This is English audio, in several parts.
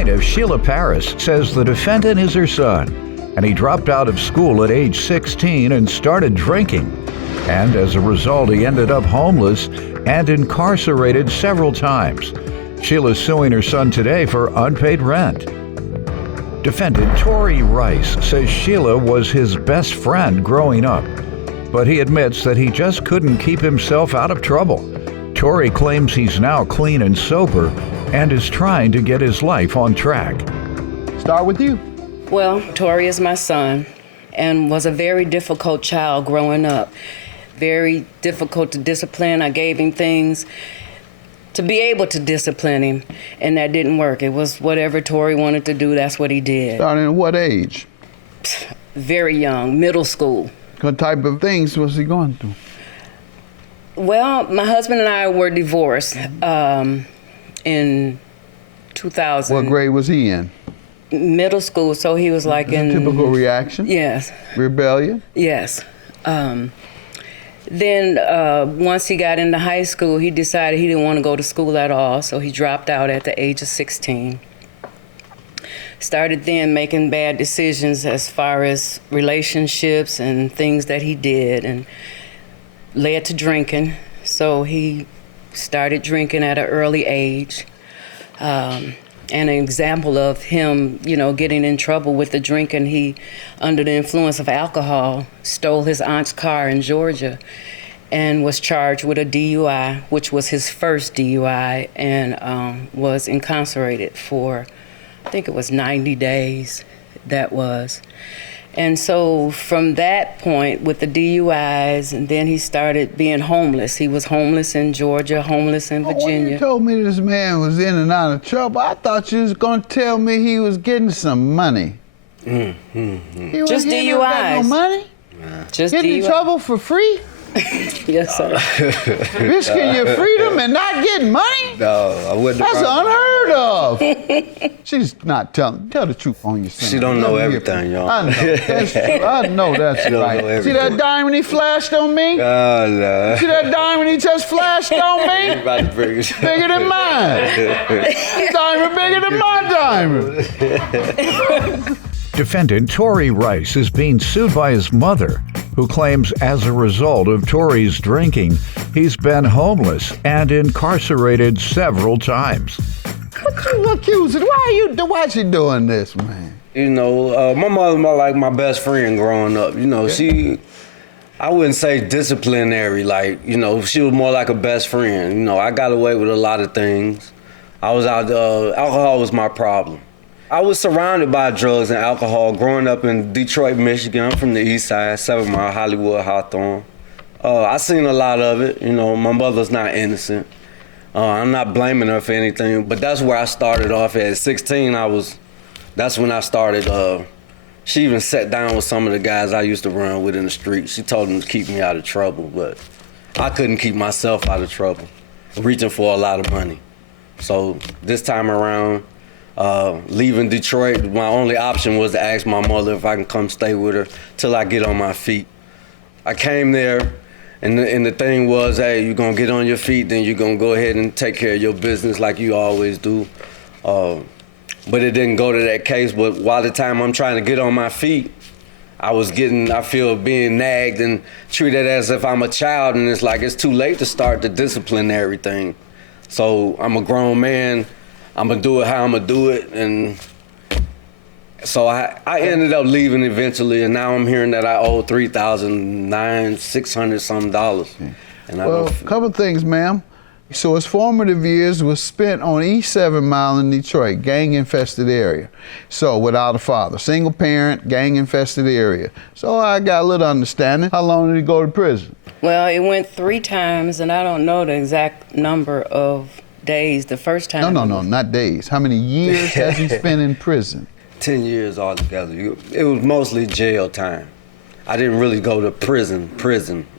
Plaintiff Sheila Paris says the defendant is her son, and he dropped out of school at age 16 and started drinking. And as a result, he ended up homeless and incarcerated several times. Sheila's suing her son today for unpaid rent. Defendant Tory Rice says Sheila was his best friend growing up, but he admits that he just couldn't keep himself out of trouble. Tory claims he's now clean and sober and is trying to get his life on track. Start with you. Well, Tory is my son and was a very difficult child growing up. Very difficult to discipline. I gave him things to be able to discipline him, and that didn't work. It was whatever Tory wanted to do, that's what he did. Starting at what age? Very young, middle school. What type of things was he going through? Well, my husband and I were divorced in 2000. What grade was he in? Middle school, so he was like in... Typical reaction? Yes. Rebellion? Yes. Then once he got into high school, he decided he didn't want to go to school at all, so he dropped out at the age of 16. Started then making bad decisions as far as relationships and things that he did, and led to drinking. So he started drinking at an early age. And an example of him, getting in trouble with the drinking, he, under the influence of alcohol, stole his aunt's car in Georgia and was charged with a DUI, which was his first DUI, and was incarcerated for, I think it was 90 days, that was. And so from that point, with the DUIs, and then he started being homeless. He was homeless in Georgia, homeless in Virginia. When you told me this man was in and out of trouble, I thought you was going to tell me he was getting some money. He Just DUIs. No money? Just Getting in trouble for free? Yes, sir. Risking your freedom and not getting money? No, I wouldn't. That's unheard of. She's not telling. Tell the truth on your son. She don't know everything, y'all. I know. That's true. I know that's right. See that diamond he flashed on me? No. See that diamond he just flashed on me? Bigger than mine. Diamond bigger than my diamond. Defendant Tory Rice is being sued by his mother, who claims as a result of Tory's drinking, he's been homeless and incarcerated several times. What you accusing? Why she doing this, man? My mother was like my best friend growing up. I wouldn't say disciplinary, she was more like a best friend. I got away with a lot of things. I was out, alcohol was my problem. I was surrounded by drugs and alcohol growing up in Detroit, Michigan. I'm from the east side, 7 Mile, Hollywood, Hawthorne. I seen a lot of it. My mother's not innocent. I'm not blaming her for anything, but that's where I started off at 16. That's when I started. She even sat down with some of the guys I used to run with in the street. She told them to keep me out of trouble, but I couldn't keep myself out of trouble, reaching for a lot of money. So this time around, leaving Detroit, my only option was to ask my mother if I can come stay with her till I get on my feet. I came there, and the thing was, hey, you're gonna get on your feet, then you're gonna go ahead and take care of your business like you always do. But it didn't go to that case, but while the time I'm trying to get on my feet, I feel being nagged and treated as if I'm a child, and it's too late to start the disciplinary thing. So I'm a grown man, I'm gonna do it how I'm gonna do it, and so I ended up leaving eventually, and now I'm hearing that I owe $3,600 some dollars. And a couple things, ma'am. So his formative years was spent on East 7 Mile in Detroit, gang-infested area. So without a father, single parent, gang-infested area. So I got a little understanding. How long did he go to prison? Well, it went 3 times, and I don't know the exact number of days. The first time. No, not days. How many years has he spent in prison? 10 years altogether. It was mostly jail time. I didn't really go to prison,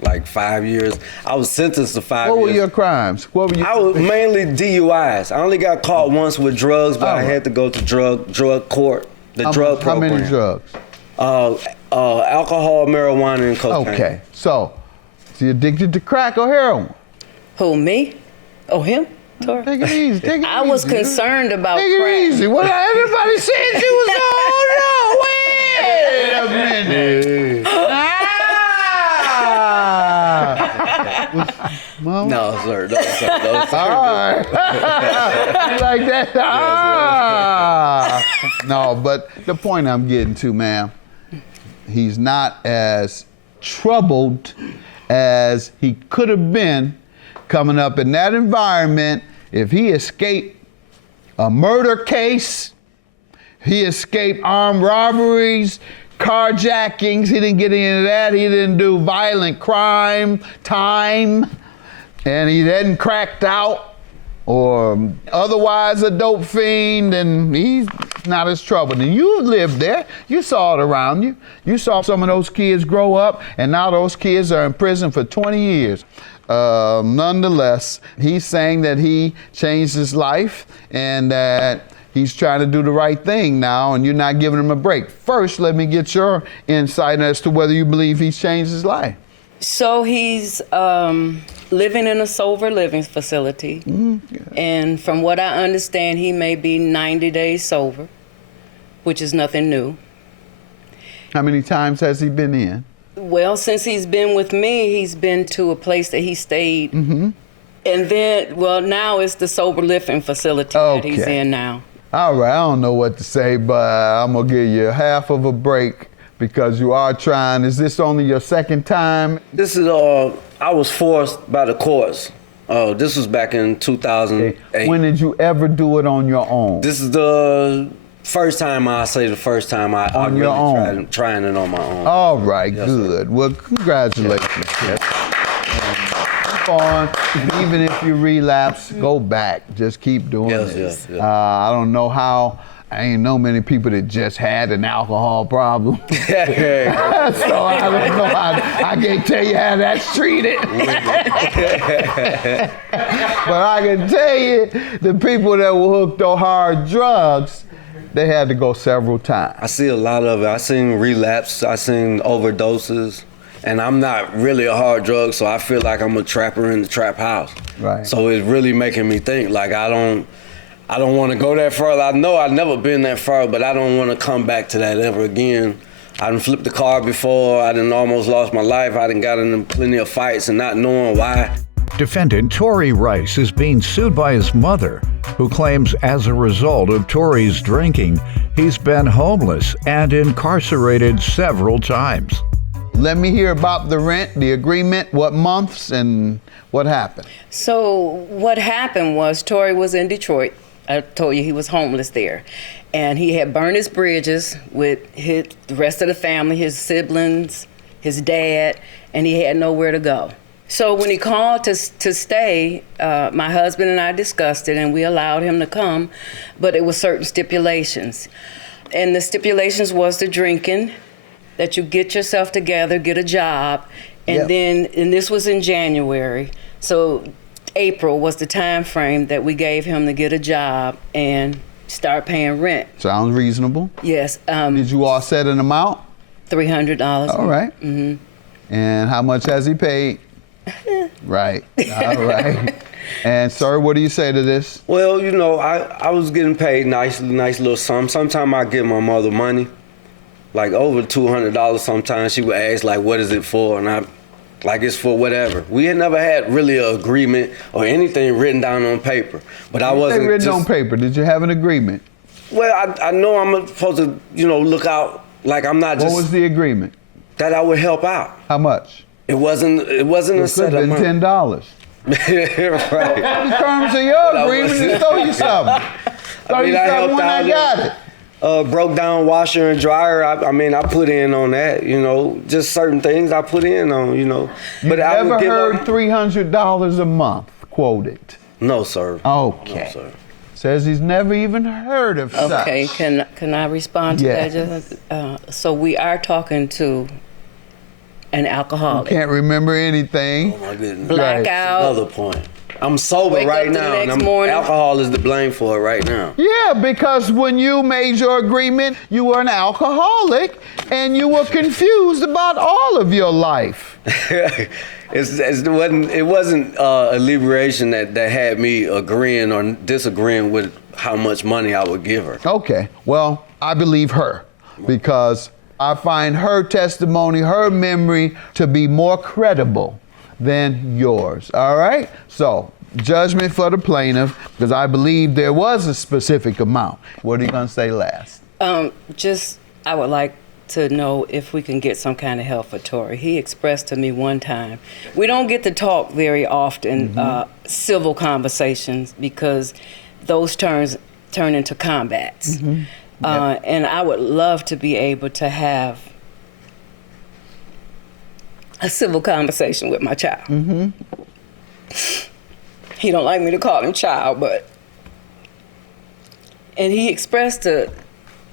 like 5 years. I was sentenced to 5 years. What were your crimes? I was mainly DUIs. I only got caught once with drugs, but I had to go to drug court, drug program. How many drugs? Alcohol, marijuana, and cocaine. Okay, so is he addicted to crack or heroin? Who, me? Oh, him? Tory? Take it easy. Take it I was easy. concerned about Take crack. it easy. Well, everybody said you was wait a minute. Mama? No, sir. No, sir. No, sir. All right. Like that. No, but the point I'm getting to, ma'am, he's not as troubled as he could have been coming up in that environment. If he escaped a murder case, he escaped armed robberies, carjackings. He didn't get into that. He didn't do violent time, and he hadn't cracked out or otherwise a dope fiend, and he's not as troubled. And you lived there. You saw it around you. You saw some of those kids grow up, and now those kids are in prison for 20 years. Nonetheless, he's saying that he changed his life and that he's trying to do the right thing now, and you're not giving him a break. First, let me get your insight as to whether you believe he's changed his life. So he's living in a sober living facility. And from what I understand, he may be 90 days sober, which is nothing new. How many times has he been in? Well, since he's been with me, he's been to a place that he stayed. And then, well, now it's the sober living facility that he's Okay. in now. All right, I don't know what to say, but I'm going to give you half of a break because you are trying. Is this only your second time? This is I was forced by the courts. This was back in 2008. When did you ever do it on your own? This is the first time I On your own. trying it on my own. All right, Yes, good. Well, congratulations. Keep on. Even if you relapse, go back. Just keep doing Yes, it. yes, yes. I don't know how. I ain't know many people that just had an alcohol problem. So I don't know how. I can't tell you how that's treated. But I can tell you, the people that were hooked on hard drugs, they had to go several times. I see a lot of it. I seen relapse. I seen overdoses. And I'm not really a hard drug, so I feel like I'm a trapper in the trap house. Right. So it's really making me think, like, I don't want to go that far. I know I've never been that far, but I don't want to come back to that ever again. I done flipped the car before. I done almost lost my life. I done got in plenty of fights and not knowing why. Defendant Tory Rice is being sued by his mother, who claims as a result of Tory's drinking, he's been homeless and incarcerated several times. Let me hear about the rent, the agreement, what months, and what happened. So what happened was Tory was in Detroit. I told you he was homeless there. And he had burned his bridges with the rest of the family, his siblings, his dad, and he had nowhere to go. So when he called to stay, my husband and I discussed it, and we allowed him to come, but it was certain stipulations. And the stipulations was the drinking, that you get yourself together, get a job, and then, and this was in January, so April was the time frame that we gave him to get a job and start paying rent. Sounds reasonable. Yes. Did you all set an amount? $300. All right. And how much has he paid? Right. All right. And sir, what do you say to this? Well, you know, I was getting paid nice little sum. Sometimes I give my mother money, like over $200. Sometimes she would ask, like, what is it for? And I, like, it's for whatever. We had never had really an agreement or anything written down on paper. But I wasn't written just, on paper. Did you have an agreement? Well, I know I'm supposed to, you know, look out. Like, I'm not just What was the agreement? that I would help out. How much? It wasn't a It set could have been amount. $10. Right. In terms of your agreement, just throw you something. Throw I mean, you I something helped when I out got it. Broke down washer and dryer. I mean, I put in on that, you know, just certain things I put in on, you know. You I never would give heard up. $300 a month quoted. No, sir. Okay. No, sir. Says he's never even heard of such. Okay, can I respond to Yes. that? So we are talking to an alcoholic. Can't remember anything. Oh my goodness. Blackout. Another point. I'm sober Wake right up the now, next and morning. alcohol is to blame for it right now. Yeah, because when you made your agreement, you were an alcoholic and you were confused about all of your life. it wasn't a liberation that had me agreeing or disagreeing with how much money I would give her. Okay, well, I believe her because I find her testimony, her memory to be more credible than yours, all right? So, judgment for the plaintiff, because I believe there was a specific amount. What are you gonna say last? I would like to know if we can get some kind of help for Tory. He expressed to me one time, we don't get to talk very often, civil conversations, because those turn into combats. And I would love to be able to have a civil conversation with my child. He don't like me to call him child, and he expressed the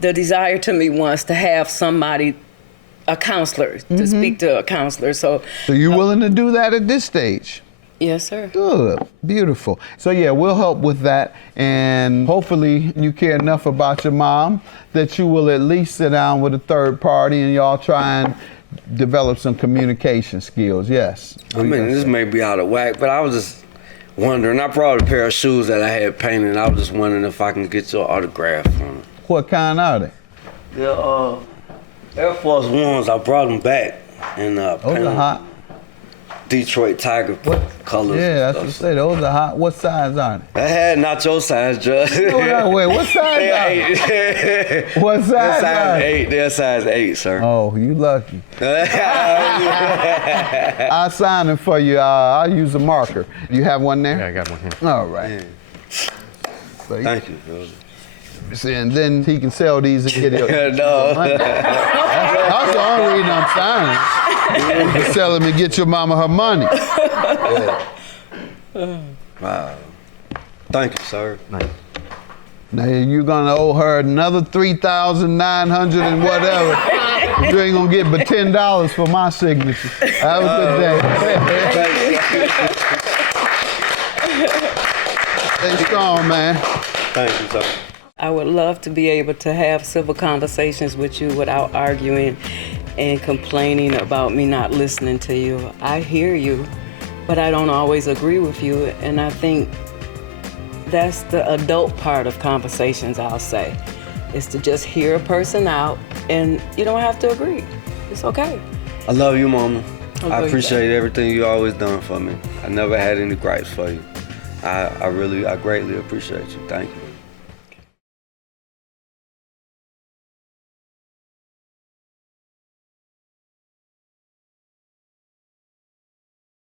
desire to me once to have somebody, a counselor, to speak to a counselor. So you willing to do that at this stage? Yes, sir. Good, beautiful. So yeah, we'll help with that, and hopefully you care enough about your mom that you will at least sit down with a third party and y'all try and develop some communication skills. Yes. I mean, this may be out of whack, but I was just wondering. I brought a pair of shoes that I had painted. I was just wondering if I can get your autograph from it. What kind are they? They're Air Force Ones. I brought them back and Those are hot. Detroit Tiger colors. Yeah, that's what I say. Those are hot. What size are they? I had not your size, Judge. What size are they? What size are they? They're size 8, sir. Oh, you lucky. I'll sign it for you. I'll use a marker. You have one there? Yeah, I got one here. All right. Yeah. So Thank you, brother. see, and then he can sell these and get it. No. That's the only reason I'm signing. You can sell them and get your mama her money. Yeah. Wow. Thank you, sir. Nice. Now you're gonna owe her another $3,900 and whatever. You ain't gonna get but $10 for my signature. Have a good day. Stay strong, man. Thank you, sir. I would love to be able to have civil conversations with you without arguing and complaining about me not listening to you. I hear you, but I don't always agree with you, and I think that's the adult part of conversations, I'll say, is to just hear a person out, and you don't have to agree. It's okay. I love you, Mama. Oh, I good. appreciate everything you always done for me. I never had any gripes for you. I greatly appreciate you. Thank you.